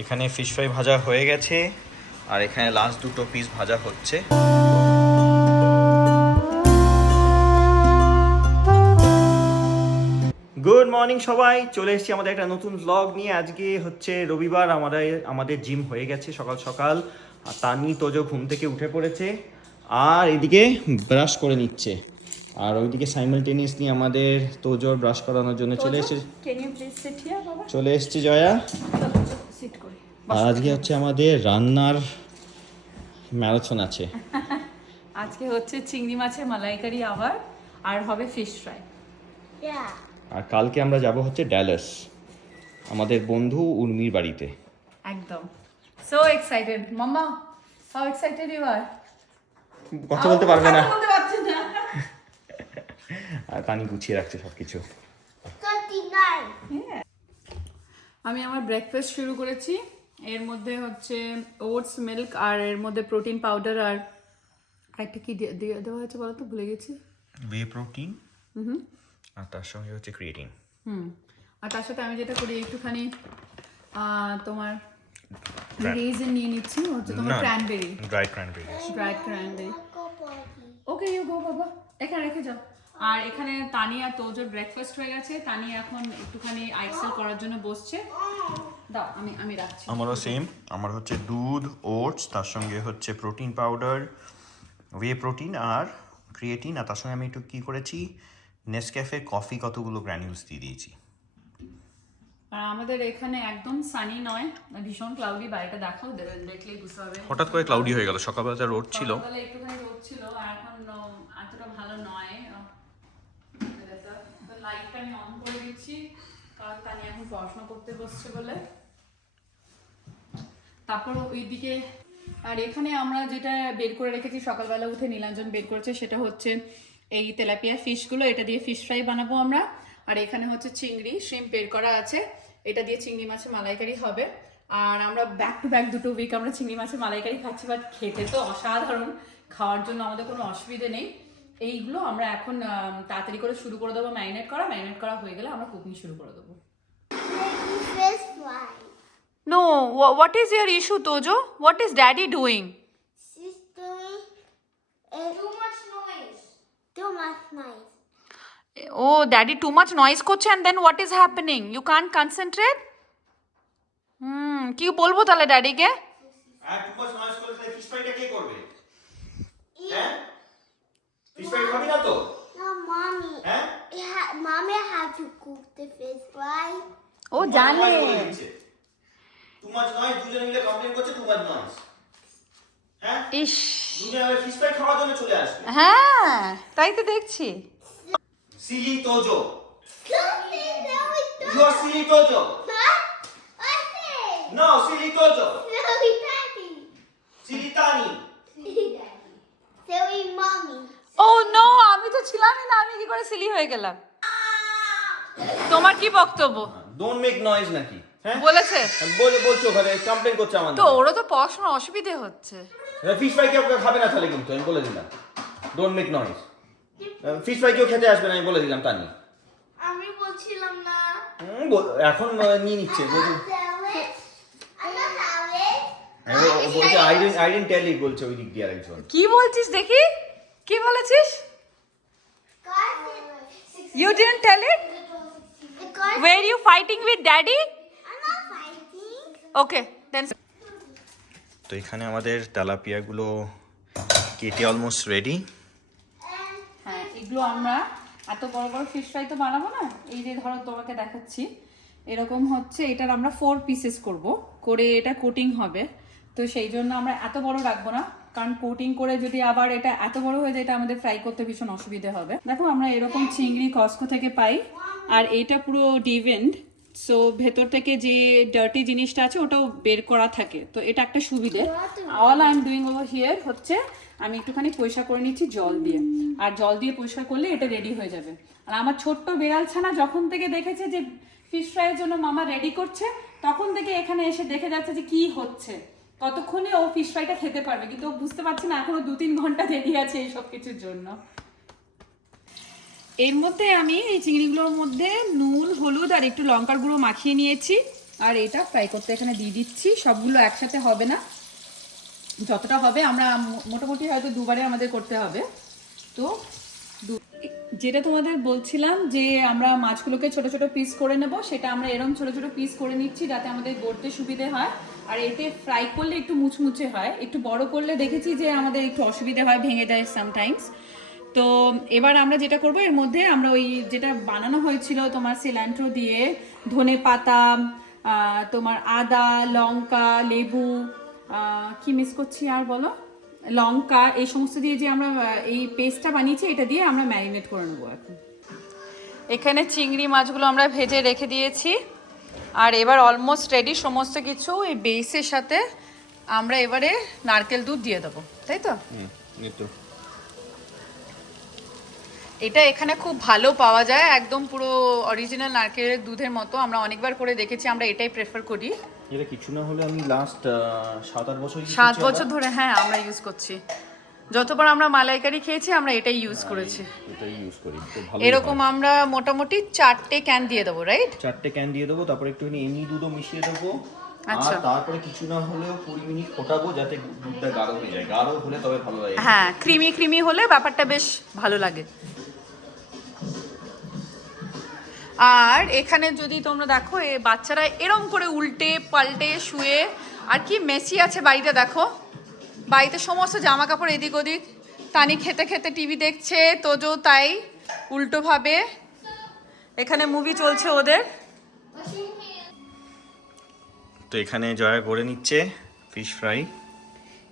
এখানে fish fry ভাজা হয়ে গেছে আর এখানে লাস্ট দুটো পিস ভাজা হচ্ছে। গুড মর্নিং সবাই, চলে এসেছি আমাদের একটা নতুন ব্লগ নিয়ে। আজকে হচ্ছে রবিবার, আমাদের জিম হয়ে গেছে সকাল সকাল। আর তানি তোজো ঘুম থেকে উঠে পড়েছে আর এদিকে ব্রাশ করে নিচ্ছে, আর ওইদিকে সাইমালটেনিয়াসলি আমাদের তোজোর ব্রাশ করানোর জন্য চলে এসেছে জয়া। আর আজকে হচ্ছে আমাদের রান্নার ম্যারাথন আছে। আজকে হচ্ছে চিংড়ি মাছের মালাইকারি আবার, আর হবে ফিশ ফ্রাই। আর কালকে আমরা যাব হচ্ছে ড্যালাস, আমাদের বন্ধু উর্মির বাড়িতে। একদম so excited mamma, how excited you are? কথা বলতে পারবে না, বলতে পারছি না। আর তানি গুছিয়ে রাখছে সবকিছু। আমি আমার ব্রেকফাস্ট শুরু করেছি। এর মধ্যে হচ্ছে ওটস, মিল্ক, আর এর মধ্যে প্রোটিন পাউডার, আর একটা কি দেওয়া হয়েছে বলো তো, ভুলে গেছি। বে প্রোটিন, আর তার সঙ্গে হচ্ছে ক্রিয়েটিন। আর তার সাথে আমি যেটা করি একটুখানি তোমার রেজিন নিয়ে নিচ্ছি, হচ্ছে তোমার cranberry, dried cranberry. Okay you go বাবা, এখানে রেখে যাও। আর এখানে তানি আর তোজোর ব্রেকফাস্ট হয়ে গেছে। তানি এখন একটুখানি আইএক্সেল করার জন্য বসছে। দাও আমি রাখছি। আমারও সেম, আমার হচ্ছে দুধ, ওটস, তার সঙ্গে হচ্ছে প্রোটিন পাউডার, ওয়ে প্রোটিন আর ক্রিয়েটিন, আর তার সঙ্গে আমি একটু কী করেছি, নেসক্যাফে কফি কতগুলো গ্র্যানিউলস দিয়ে দিয়েছি। আর আমাদের এখানে একদম সানি নয়, ভীষণ ক্লাউডি। বাইরেটা দেখাও, দেখলেই বুঝতে পারবে। হঠাৎ করে ক্লাউডি হয়ে গেল, সকালবেলা রোদ ছিল, সকালবেলা একটুখানি রোদ ছিল, আর এখন এতটা ভালো নয়। তো লাইটটা আমি অন করে দিচ্ছি, কারণ তানি এখন পড়াশোনা করতে বসছে বলে। তারপর ওইদিকে, আর এখানে আমরা যেটা বের করে রেখেছি সকালবেলা উঠে নীলাঞ্জন বের করেছে, সেটা হচ্ছে এই তেলাপিয়া ফিশগুলো। এটা দিয়ে ফিশ ফ্রাই বানাবো আমরা। আর এখানে হচ্ছে চিংড়ি শ্রিম্প বের করা আছে, এটা দিয়ে চিংড়ি মাছের মালাইকারি হবে। আর আমরা ব্যাক টু ব্যাক দুটো উইক আমরা চিংড়ি মাছের মালাইকারি খাচ্ছি, বাট খেতে তো অসাধারণ। খাওয়ার জন্য আমাদের কোনো অসুবিধে নেই। এইগুলো আমরা এখন তাড়াতাড়ি করে শুরু করে দেবো। ম্যারিনেট করা হয়ে গেলে আমরা কুকিং শুরু করে দেবো। No, what is your issue, Tojo? What is Daddy doing? She's doing too much noise. Too much noise. Oh, Daddy too much noise করছে, and then what is happening? You can't concentrate? কি বলবো তাহলে ড্যাডিকে? আর too much noise করলে তাহলে fish ফ্রাইটা কে করবে? হ্যাঁ? Fish fry খাবি না তো? No, mommy. হ্যাঁ? Mommy had to cook the fish fry. ও জানে। too much noise, দুজনে মিলে কমপ্লেইন করছে too much noise. হ্যাঁ? ইস। দুজনে ফিশ ফ্রাই খাওয়ার জন্য চলে আসবে। হ্যাঁ, তাই তো দেখছি। Silly Tojo. No, You are silly Tojo. Huh? What's it? No, silly Tojo. Silly daddy. Silly Tani. Silly mommy. O no, আমি তো ছিলামই না, আমি কি করে সিলি হয়ে গেলাম? তোমার কি বক্তব্য? Don't make noise নাকি? হ্যাঁ? বলেছে? বলছো ওখানে কমপ্লেইন করছে আমাদের। তো ওরও তো পড়াশোনার অসুবিধে হচ্ছে। ফিশ ফ্রাই কেউ খাবে না তাহলে, কিন্তু আমি বলে দিলাম। Don't make noise. Fish fry কেউ খেতে আসবে না, আমি বলে দিলাম তানি। আমি বলছিলাম না। এখন নিয়ে নিচ্ছে। বলছে I didn't tell you, বলছে ওই দিক দিয়ে আরেকজন। কি বলছিস দেখি? কি বলেছিস? You didn't tell it? Were you fighting with Daddy? I'm not fighting. Okay, then. তো এখানে আমাদের তেলাপিয়াগুলো কেটে অলমোস্ট রেডি। হ্যাঁ, এগুলো আমরা এত বড় বড় ফিশ ফ্রাই তো বানাবো না। এই যে ধরো তোমাকে দেখাচ্ছি, এরকম হচ্ছে। এটার আমরা 4 পিসেস করব, করে এটা কোটিং হবে। তো সেই জন্য আমরা এত বড় রাখবো না, কারণ কোটিং করে যদি আবার এটা এত বড় হয়ে যায়, এটা আমাদের ফ্রাই করতে ভীষণ অসুবিধে হবে। দেখো, আমরা এরকম চিংড়ি কস্কো থেকে পাই, আর এইটা পুরো ডিভেন্ড। সো ভেতর থেকে যে ডার্টি জিনিসটা আছে ওটাও বের করা থাকে, তো এটা একটা সুবিধে। All I am doing over here হচ্ছে আমি একটুখানি পরিষ্কার করে নিচ্ছি জল দিয়ে, আর জল দিয়ে পরিষ্কার করলে এটা রেডি হয়ে যাবে। আর আমার ছোট্ট বিড়াল ছানা যখন থেকে দেখেছে যে ফিশ ফ্রাইয়ের জন্য মামা রেডি করছে, তখন থেকে এখানে এসে দেখে যাচ্ছে যে কি হচ্ছে। কতক্ষণে ও ফিশ ফ্রাইটা খেতে পারবে, কিন্তু ও বুঝতে পারছে না এখনো 2-3 ঘন্টা দেরি আছে এই সব কিছুর জন্য। এর মধ্যে আমি এই চিংড়িগুলোর মধ্যে নুন, হলুদ আর একটু লঙ্কার গুঁড়ো মাখিয়ে নিয়েছি। আর এটা ফ্রাই করতে এখানে দিয়ে দিচ্ছি। সবগুলো একসাথে হবে না, যতটা হবে আমরা মোটামুটি হয়তো দুবারে আমাদের করতে হবে। তো যেটা তোমাদের বলছিলাম যে আমরা মাছগুলোকে ছোট ছোট পিস করে নেব, সেটা আমরা এরকম ছোট ছোট পিস করে নিচ্ছি যাতে আমাদের গড়তে সুবিধে হয়। আর এতে ফ্রাই করলে একটু মুচমুচে হয়, একটু বড় করলে দেখেছি যে আমাদের একটু অসুবিধে হয়, ভেঙে যায় সামটাইমস। তো এবার আমরা যেটা করব, এর মধ্যে আমরা ওই যেটা বানানো হয়েছিল তোমার সিল্যান্ট্রো দিয়ে, ধনে পাতা, তোমার আদা, লঙ্কা, লেবু, কি মিস করছি আর বলো, লঙ্কা, এই সমস্ত দিয়ে যে আমরা এই পেস্টটা বানিয়েছি, এটা দিয়ে আমরা ম্যারিনেট করে নেবো এখন। এখানে চিংড়ি মাছগুলো আমরা ভেজে রেখে দিয়েছি, আর এবার অলমোস্ট রেডি সমস্ত কিছু। এই বেসের সাথে আমরা এবারে নারকেল দুধ দিয়ে দেবো, তাই তো? এটা এখানে খুব ভালো পাওয়া যায়, একদম পুরো অরিজিনাল নারকেলের দুধের মতো। আমরা অনেকবার করে দেখেছি, আমরা এটাই প্রেফার করি। এটা কিছু না হলে আমি লাস্ট 7-8 বছর 7 বছর ধরে হ্যাঁ আমরা ইউজ করছি। যতবার আমরা মালাইকারি খেয়েছি আমরা এটাই ইউজ করেছি। এটাই ইউজ করি, তো ভালো। এরকম আমরা মোটামুটি 4টে ক্যান দিয়ে দেবো, রাইট? 4টে ক্যান দিয়ে দেবো, তারপরে একটুখানি এমনি দুধও মিশিয়ে দেবো। আচ্ছা। আর তারপরে কিছু না হলেও 20 মিনিট ফোটাবো যাতে দুধটা গাঢ় হয়ে যায়। গাঢ় হলে তবে ভালো লাগে। হ্যাঁ, ক্রিমি ক্রিমি হলে ব্যাপারটা বেশ ভালো লাগে। আর এখানে যদি তোমরা দেখো, এই বাচ্চারা এরম করে উল্টে পাল্টে শুয়ে, আর কি মেসি আছে বাড়িতে দেখো, বাড়িতে সমস্ত জামা কাপড় এদিক ওদিক। তানি খেতে খেতে টিভি দেখছে, তোজো তাই উল্টোভাবে। এখানে মুভি চলছে ওদের। তো এখানে জয়া করে নিচ্ছে ফিশ ফ্রাই।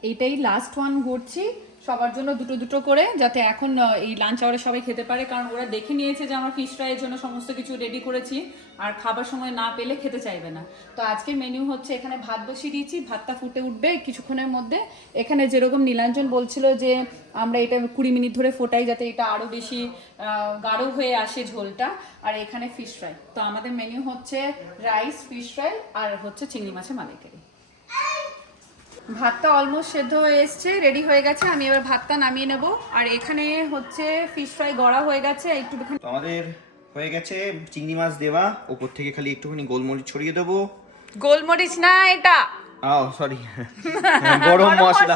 এইটাই লাস্ট ওয়ান করছি সবার জন্য, দুটো দুটো করে, যাতে এখন এই লাঞ্চ আওয়ারে সবাই খেতে পারে। কারণ ওরা দেখে নিয়েছে যে আমরা ফিশ ফ্রাইয়ের জন্য সমস্ত কিছু রেডি করেছি, আর খাবার সময় না পেলে খেতে চাইবে না। তো আজকের মেনু হচ্ছে, এখানে ভাত বসিয়ে দিয়েছি, ভাতটা ফুটে উঠবে কিছুক্ষণের মধ্যে। এখানে যেরকম নীলাঞ্জন বলছিল যে আমরা এটা 20 মিনিট ধরে ফোটাই যাতে এটা আরও বেশি গাঢ় হয়ে আসে ঝোলটা। আর এখানে ফিশ ফ্রাই। তো আমাদের মেনু হচ্ছে রাইস, ফিশ ফ্রাই, আর হচ্ছে চিংড়ি মাছের মালাইকারি। ভাতটা অলমোস্ট সেদ্ধ হয়ে এসছে, রেডি হয়ে গেছে। আমি এবার ভাতটা নামিয়ে নেব। আর এখানে হচ্ছে ফিশ ফ্রাই গড়া হয়ে গেছে একটু। আমাদের হয়ে গেছে চিংড়ি মাছ দেওয়া, উপর থেকে খালি একটুখানি গোলমরিচ ছড়িয়ে দেবো। গোলমরিচ না এটা, সরি, গরম মশলা।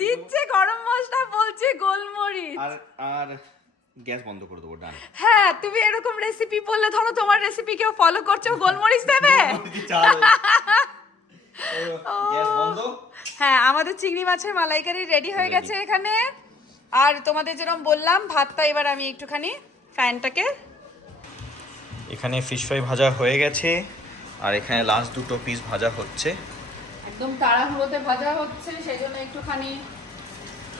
দিচ্ছে গরম মশলা, বলছে গোলমরিচ। আর গ্যাস বন্ধ করে দেবো, ডান। হ্যাঁ, তুমি এরকম রেসিপি বললে, ধরো তোমার রেসিপি কেউ ফলো করছে, গোলমরিচ দেবে? গ্যাস বন্ধ। হ্যাঁ, আমাদের চিংড়ি মাছের মালাইকারি রেডি হয়ে গেছে এখানে। আর তোমাদের যেরকম বললাম, ভাতটা এবার আমি একটুখানি ফ্যানটাকে, এখানে ফিশ ফ্রাই ভাজা হয়ে গেছে, আর এখানে লাস্ট দুটো পিস ভাজা হচ্ছে। একদম তাড়াহুড়োতে ভাজা হচ্ছে, সেই জন্য একটুখানি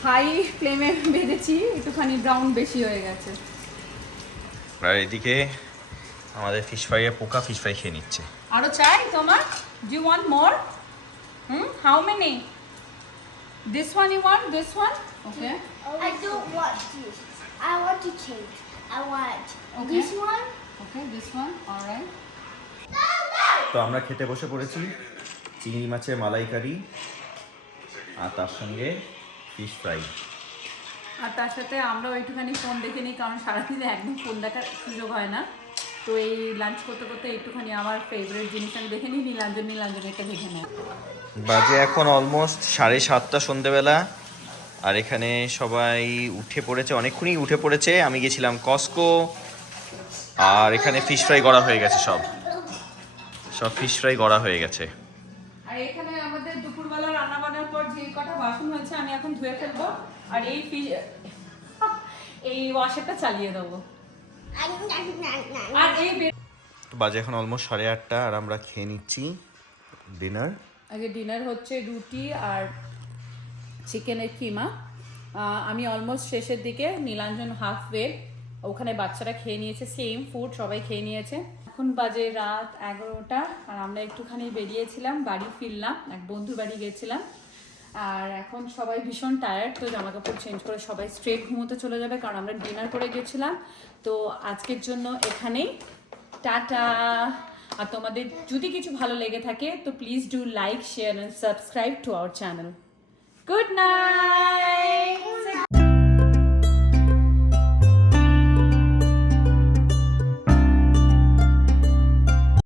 হাই ফ্লেমে ভেজেছি, একটুখানি ব্রাউন বেশি হয়ে গেছে। আর এদিকে আমাদের ফিশ ফ্রাইয়ে পোকা ফিশ ফ্রাই খেয়ে নিচ্ছে। আরো চাই তোমার? Do you want more? How many? This one you want? This one? Okay. I don't want this. I want to change. I want this one. Okay, this one, alright. তো আমরা খেতে বসে পড়েছি চিংড়ি মাছের মালাইকারি, আর তার সঙ্গে ফিশ ফ্রাই। আর তার সাথে আমরাও একটুখানি ফোন দেখে নিই, কারণ সারাদিনে একদম ফোন দেখার সুযোগ হয় না। তো এই লাঞ্চ করতে করতে একটুখানি আমার ফেভারিট জিনিস আমি দেখে নিই, নীলাঞ্জন এটা দেখে নেয়। বাজে এখন অলমোস্ট 7:30 সন্ধ্যেবেলা, আর এখানে সবাই উঠে পড়েছে, অনেকক্ষণই উঠে পড়েছে। আমি গেছিলাম কস্কো, আর এখানে ফিশ ফ্রাই করা হয়ে গেছে, সব ফিশ ফ্রাই করা হয়ে গেছে। আর এখানে আমাদের দুপুরবেলা রান্না বান্নার পর যে কটা বাসন হয়েছে আমি এখন ধুয়ে ফেলবো, আর এই ওয়াশারটা চালিয়ে দেবো। আর এই বাজে এখন অলমোস্ট 8:30, আর আমরা খেয়ে নিচ্ছি ডিনার। আগে ডিনার হচ্ছে রুটি আর চিকেনের কিমা। আমি অলমোস্ট শেষের দিকে, নীলাঞ্জন হাফ ওয়ে, ওখানে বাচ্চারা খেয়ে নিয়েছে, সেম ফুড সবাই খেয়ে নিয়েছে। এখন বাজে রাত 11টা, আর আমরা একটুখানি বেরিয়েছিলাম, বাড়ি ফিরলাম, এক বন্ধুর বাড়ি গেছিলাম। আর এখন সবাই ভীষণ টায়ার্ড, তো জামা কাপড় চেঞ্জ করে সবাই স্ট্রেট ঘুমোতে চলে যাবে, কারণ আমরা ডিনার করে গেছিলাম। তো আজকের জন্য এখানেই টাটা। আর তোমাদের যদি কিছু ভালো লেগে থাকে তো please do like, share and subscribe to our channel. Good night.